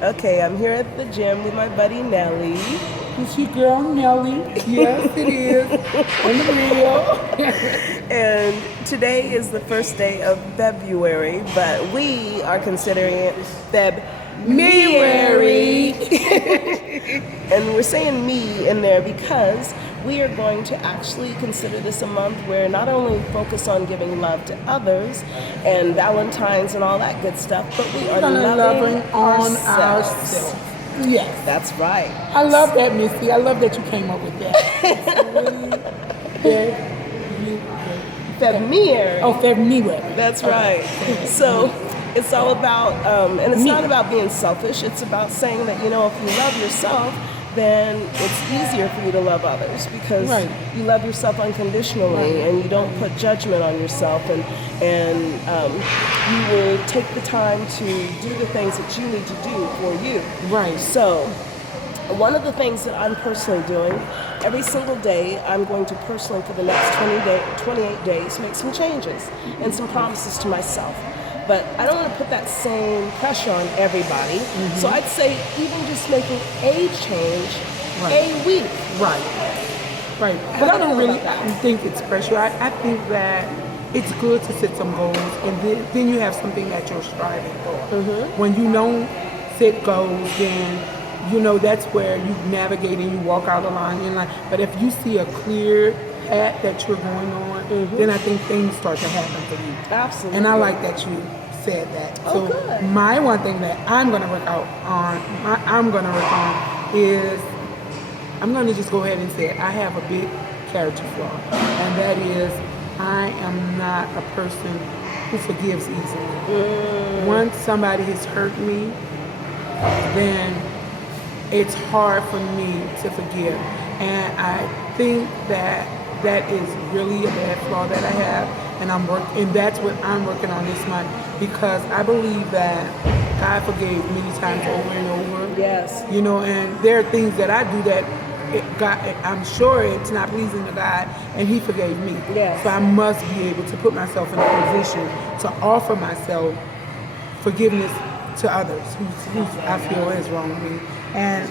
Okay, I'm here at the gym with my buddy Nelly. It's your girl Nelly. Yes, it is. And the real. And today is the first day of February, but we are considering it Feb-Me-ary. And we're saying me in there because we are going to actually consider this a month where not only focus on giving love to others and Valentine's and all that good stuff, but we are loving on ourselves. ourselves. Yes. That's right. I love that, Missy. I love that you came up with that. Feb-Me-ary. Oh, Feb-Me-ary. That's right. So it's all about, and it's not about being selfish. It's about saying that, you know, if you love yourself, then it's easier for you to love others because you love yourself unconditionally and you don't put judgment on yourself, and you will take the time to do the things that you need to do for you. Right. So one of the things that I'm personally doing, every single day, I'm going to personally, for the next 28 days, make some changes and some promises to myself. But I don't want to put that same pressure on everybody. So I'd say even just making a change a week. Right. But I don't really think it's pressure. I think that it's good to set some goals, and then you have something that you're striving for. When you don't set goals, then you know that's where you navigate and you walk out the line in line. But if you see a clear path that you're going on, then I think things start to happen for you. Absolutely. And I like that you said that. Oh, so good. my one thing that I'm gonna work on is I'm gonna just go ahead and say it. I have a big character flaw, and that is I am not a person who forgives easily. Once somebody has hurt me, then it's hard for me to forgive. And I think that is really a bad flaw that I have, and that's what I'm working on this month, because I believe that God forgave many times over and over. Yes. You know, and there are things that I do that I'm sure it's not pleasing to God, and He forgave me. Yes. So I must be able to put myself in a position to offer myself forgiveness to others who I feel has wronged me. And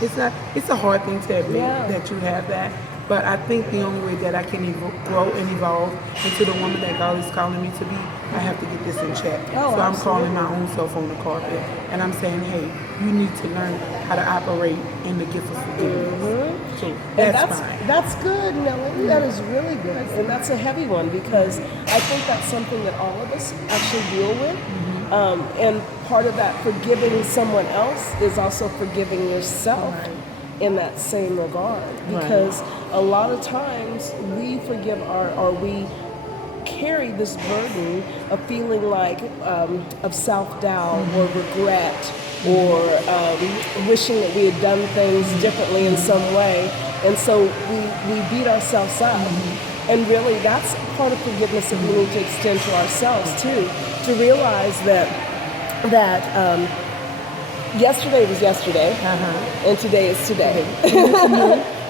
it's a hard thing to admit that you have that. But I think the only way that I can grow and evolve into the woman that God is calling me to be, I have to get this in check. So I'm calling my own self on the carpet, and I'm saying, hey, you need to learn how to operate in the gift of forgiveness. So that's fine. That's good, Nelly. That is really good. And that's a heavy one, because I think that's something that all of us actually deal with. And part of that forgiving someone else is also forgiving yourself in that same regard, because a lot of times we forgive or we carry this burden of feeling like of self-doubt or regret or wishing that we had done things differently in some way, and so we beat ourselves up. And really that's part of forgiveness that we need to extend to ourselves too, to realize that yesterday was yesterday, and today is today.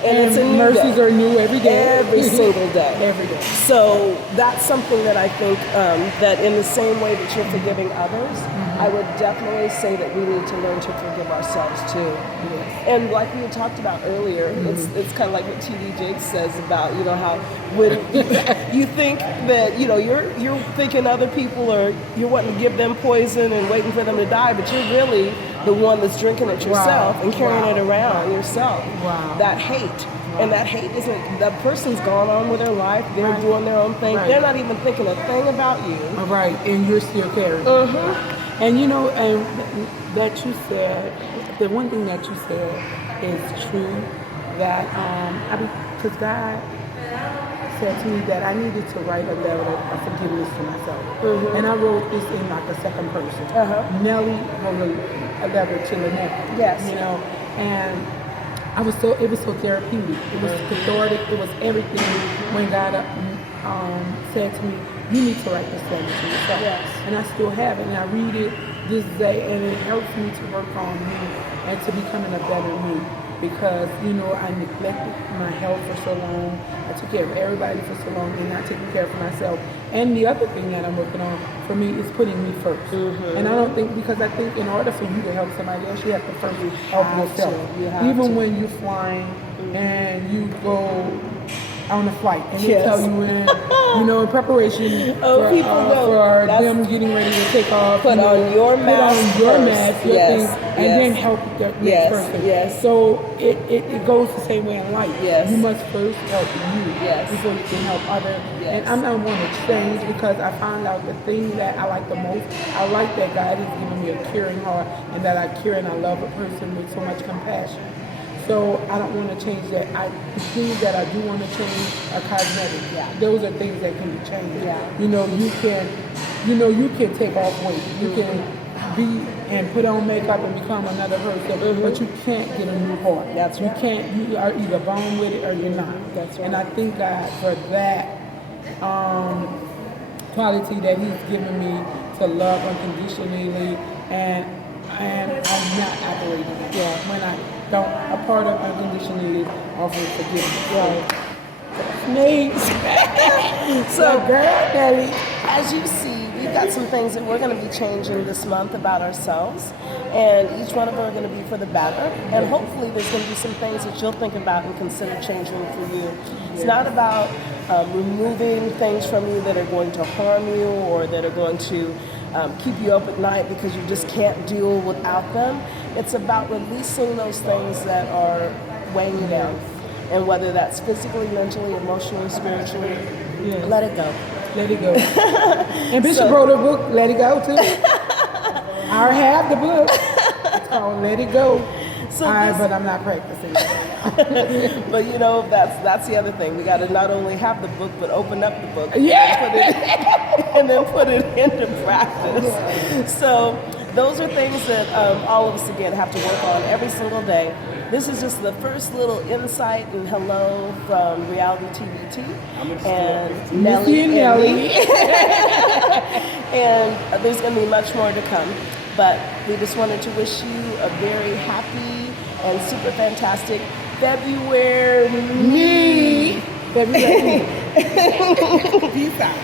And it's a new mercies day. are new every day. Every single day. Every day. So that's something that I think that in the same way that you're forgiving others, I would definitely say that we need to learn to forgive ourselves too. And like we had talked about earlier, it's kind of like what T.D. Jakes says about, you know, how when you think that, you know, you're thinking other people are, you're wanting to give them poison and waiting for them to die, but you're really the one that's drinking it yourself and carrying it around yourself. That hate. And that hate isn't, that person's gone on with their life, they're doing their own thing, they're not even thinking a thing about you. Right, and you're still carrying. And you know, and that you said, the one thing that you said is true, that because God said to me that I needed to write a letter of forgiveness to myself. And I wrote this in like a second person. Nelly wrote a letter to Lynette. Yes. You know, and it was so therapeutic. It was cathartic. It was everything when God said to me, you need to write this letter to yourself. And I still have it, and I read it this day, and it helps me to work on me and to becoming a better me. Because, you know, I neglected my health for so long. I took care of everybody for so long and not taking care of myself. And the other thing that I'm working on for me is putting me 1st. And I don't think, because I think in order for you to help somebody else, you have to first help yourself. Even when you're flying and you go on a flight and they tell you in, in preparation for them getting ready to take off, put on your mask, your thing, and then help the next person. Yes. So it goes the same way in life. Yes. You must first help you before you can help others. And I'm not one to change, because I found out the thing that I like the most, I like that God has given me a caring heart, and that I care and I love a person with so much compassion. So I don't want to change that. The things that I do want to change are cosmetic. Those are things that can be changed. You can take off weight. You can be and put on makeup and become another person, but you can't get a new heart. You can't. You are either born with it or you're not. And I thank God for that quality that He's given me to love unconditionally, and I'm not operating it. When I don't, a part of unconditionally is offering forgiveness. So, Daddy, as you see, we've got some things that we're going to be changing this month about ourselves, and each one of them are going to be for the better. And hopefully, there's going to be some things that you'll think about and consider changing for you. It's not about removing things from you that are going to harm you or that are going to keep you up at night because you just can't deal without them. It's about releasing those things that are weighing you down. And whether that's physically, mentally, emotionally, spiritually, let it go. Let it go. And Bishop wrote a book, Let It Go, too. I have the book. It's called Let It Go. But I'm not practicing. But that's the other thing. We got to not only have the book, but open up the book. And then put it into practice. So those are things that all of us, again, have to work on every single day. This is just the first little insight and hello from Reality TBT and Nelly. And there's going to be much more to come. But we just wanted to wish you a very happy and super fantastic Feb-ME-ary. Peace out.